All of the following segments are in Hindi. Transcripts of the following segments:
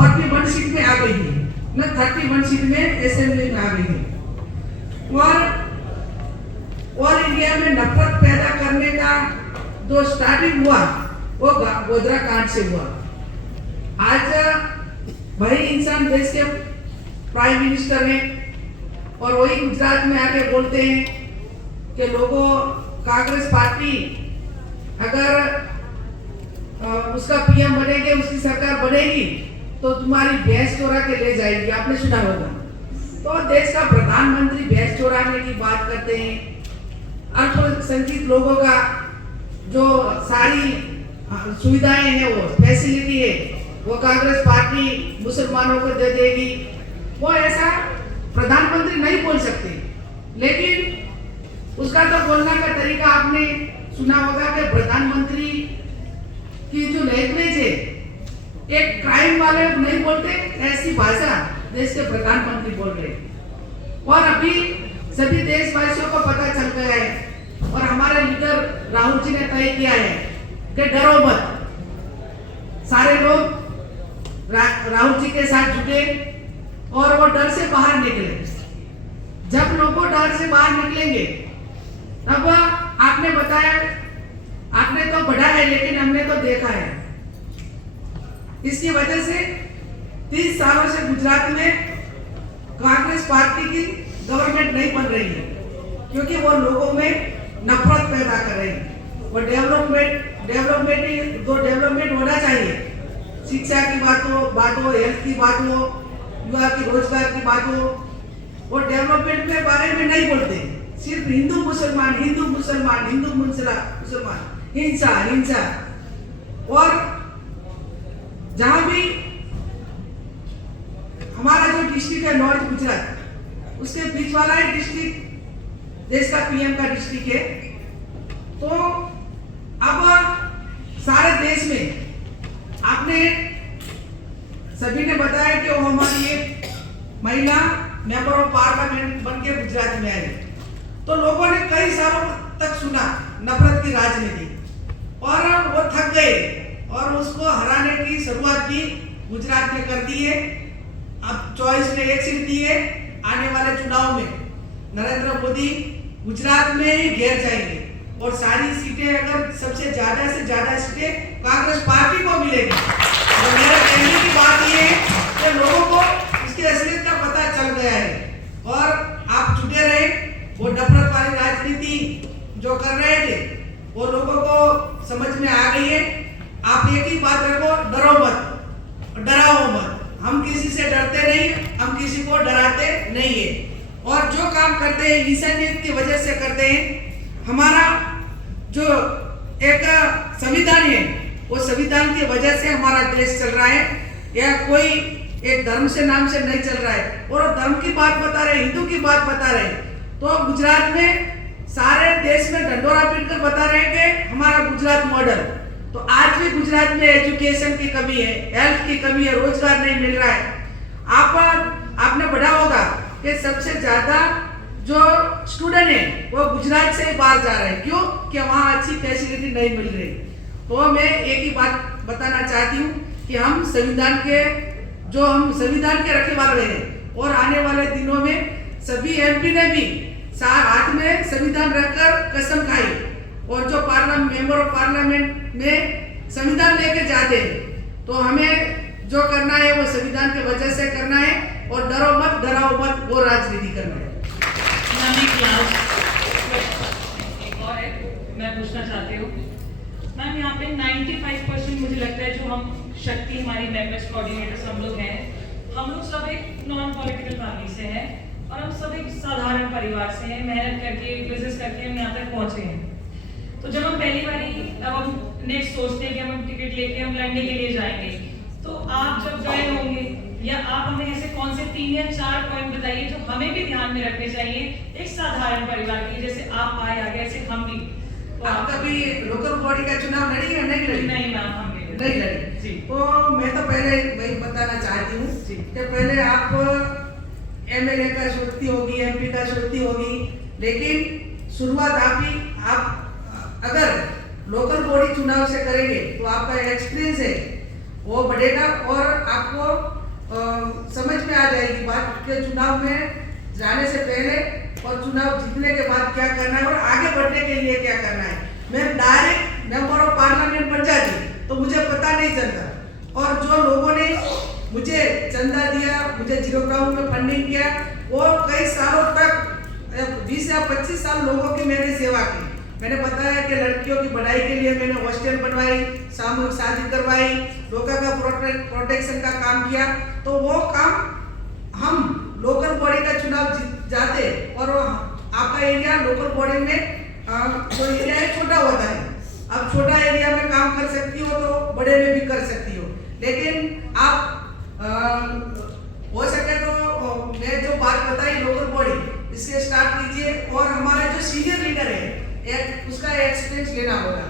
41 सीट में आ गई थी, मैं 31 सीट में असेंबली में आ गई थी। और इंडिया में नफरत पैदा करने का जो स्टार्टिंग हुआ वो गोधरा कांड से हुआ। आज वही इंसान देश के प्राइम मिनिस्टर हैं और वही गुजरात में आके बोलते हैं कि लोगों, कांग्रेस पार्टी अगर उसका पीएम बनेगी, उसकी सरकार बनेगी तो तुम्हारी भैंस चोरा के ले जाएगी। आपने सुना होगा। तो देश का प्रधानमंत्री भैंस चोराने की बात करते हैं। अल्पसंख्यक लोगों का जो सारी सुविधाएं हैं, वो फैसिलिटी है, वो कांग्रेस पार्टी मुसलमानों को दे देगी। वो ऐसा प्रधानमंत्री नहीं बोल सकते, लेकिन उसका तो बोलने का तरीका आपने सुना होगा कि प्रधानमंत्री की जो लैंग्वेज है, एक क्राइम वाले नहीं बोलते, ऐसी भाषा देश के प्रधानमंत्री बोल रहे हैं। और अभी सभी देशवासियों को पता चल गया है और हमारे लीडर राहुल जी ने तय किया है कि डरो मत। सारे लोग राहुल जी के साथ जुटे और वो डर से बाहर निकले। जब लोगों डर से बाहर निकलेंगे तब आपने बताया, आपने तो बढ़ा है लेकिन हमने तो देखा है। इसकी वजह से 30 सालों से गुजरात में कांग्रेस पार्टी की गवर्नमेंट नहीं बन रही है, क्योंकि वो लोगों में नफरत पैदा कर रहे हैं। वो डेवलपमेंट होना चाहिए। शिक्षा की बात हो, हेल्थ की बात हो, युवा की रोजगार की बात हो, वो डेवलपमेंट के बारे में नहीं बोलते। सिर्फ हिंदू मुसलमान, हिंसा। और जहां भी हमारा जो डिस्ट्रिक्ट है नॉर्थ गुजरात, उसके बीच वाला ही डिस्ट्रिक्ट देश का पीएम का डिस्ट्रिक्ट है। तो अब सारे देश में आपने सभी ने बताया कि वो हमारी एक महिला मेंबर ऑफ पार्लियामेंट बन के गुजरात में आई। तो लोगों ने कई सालों तक सुना नफरत की राजनीति और वो थक गए और उसको हराने की शुरुआत भी गुजरात ने कर दी है। अब 24 ने एक सीट दी है। आने वाले चुनाव में नरेंद्र मोदी गुजरात में ही घेर जाएंगे और सारी सीटें, अगर सबसे ज्यादा से ज्यादा सीटें कांग्रेस पार्टी को मिलेगी। तो मेरा कहने की बात ये है कि लोगों को इसकी असलियत का पता चल गया है और आप जुटे रहे। वो नफरत वाली राजनीति जो कर रहे थे वो लोगों को समझ में आ गई है। आप एक ही बात रखो, डरो मत, डराओ मत। हम किसी से डरते नहीं, हम किसी को डराते नहीं है। और जो काम करते हैं इंसानियत की वजह से करते हैं। हमारा जो एक संविधान है, वो संविधान की वजह से हमारा देश चल रहा है, या कोई एक धर्म से नाम से नहीं चल रहा है। और धर्म की बात बता रहे, हिंदू की बात बता रहे। तो गुजरात में सारे देश में ढंडोरा पीटकर बता रहे हैं कि हमारा गुजरात मॉडल। तो आज भी गुजरात में एजुकेशन की कमी है, हेल्थ की कमी है, रोजगार नहीं मिल रहा है। आपने पढ़ा होगा कि सबसे ज्यादा जो स्टूडेंट है वो गुजरात से बाहर जा रहे हैं। क्यों? कि वहाँ अच्छी फैसिलिटी नहीं मिल रही। तो मैं एक ही बात बताना चाहती हूँ कि हम संविधान के रखवाले हैं और आने वाले दिनों में सभी एमपी ने भी हाथ में संविधान रखकर कसम खाई। और जो मेंबर ऑफ पार्लियामेंट में संविधान लेके जाते हैं, तो हमें जो करना है वो संविधान की वजह से करना है और डरो मत, डराओ मत, वो राजनीति करना है। एक और है, मैं पूछना चाहती हूँ मैम, यहाँ पे 95% मुझे लगता है जो हम शक्ति, हमारी मेंबर्स, कोऑर्डिनेटर्स हम लोग हैं, हम लोग सब एक नॉन पॉलिटिकल फैमिली से हैं और हम सब एक साधारण परिवार से हैं। मेहनत करके, बिजनेस करके हम यहाँ तक पहुँचे हैं। तो जब हम पहली बारी, अब हम नेक्स्ट सोचते हैं कि हम टिकट लेके हम लड़ने के लिए जाएंगे, तो आप जब ज्वाइन होंगे, या आप हमें ऐसे कौन से 3 या 4 पॉइंट बताइए जो हमें भी ध्यान में रखने चाहिए एक साधारण परिवार के लिए, जैसे आप आए आगे, ऐसे हम भी। तो आप कभी लोकल बॉडी का चुनाव लड़ी या नहीं लड़ी? नहीं मैम, हम नहीं लड़ी जी। तो मैं तो पहले वही बताना चाहती हूँ कि पहले आप एमएलए का सोचती होगी, एमपी का सोचती होगी, लेकिन शुरुआत आप अगर लोकल बॉडी चुनाव से करेंगे तो आपका एक्सपीरियंस है वो बढ़ेगा और आपको समझ में आ जाएगी बात कि चुनाव में जाने से पहले और चुनाव जीतने के बाद क्या करना है और आगे बढ़ने के लिए क्या करना है। मैं डायरेक्ट मेंबर ऑफ पार्लियामेंट बन जाती तो मुझे पता नहीं चलता। और जो लोगों ने मुझे चंदा दिया, मुझे जीरो ग्राउंड में फंडिंग किया, वो कई सालों तक 20 या 25 साल लोगों की मैंने सेवा की। मैंने बताया कि लड़कियों की पढ़ाई के लिए मैंने हॉस्टल बनवाई, सामूहिक शादी करवाई, लोगों का प्रोटेक्शन का काम किया। तो वो काम हम लोकल बॉडी का चुनाव जाते और आपका एरिया लोकल बॉडी में जो एरिया है छोटा होता है। अब छोटा एरिया में काम कर सकती हो तो बड़े में भी कर सकती हो, लेकिन आप हो सके तो मैं जो बात बताई लोकल बॉडी इससे स्टार्ट कीजिए और हमारे जो सीनियर लीडर है उसका एक्सपीरियंस लेना होगा।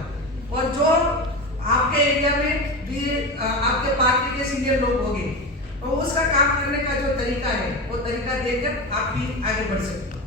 और जो आपके एरिया में भी आपके पार्टी के सीनियर लोग होंगे तो उसका काम करने का जो तरीका है वो तरीका देखकर आप भी आगे बढ़ सकते हो।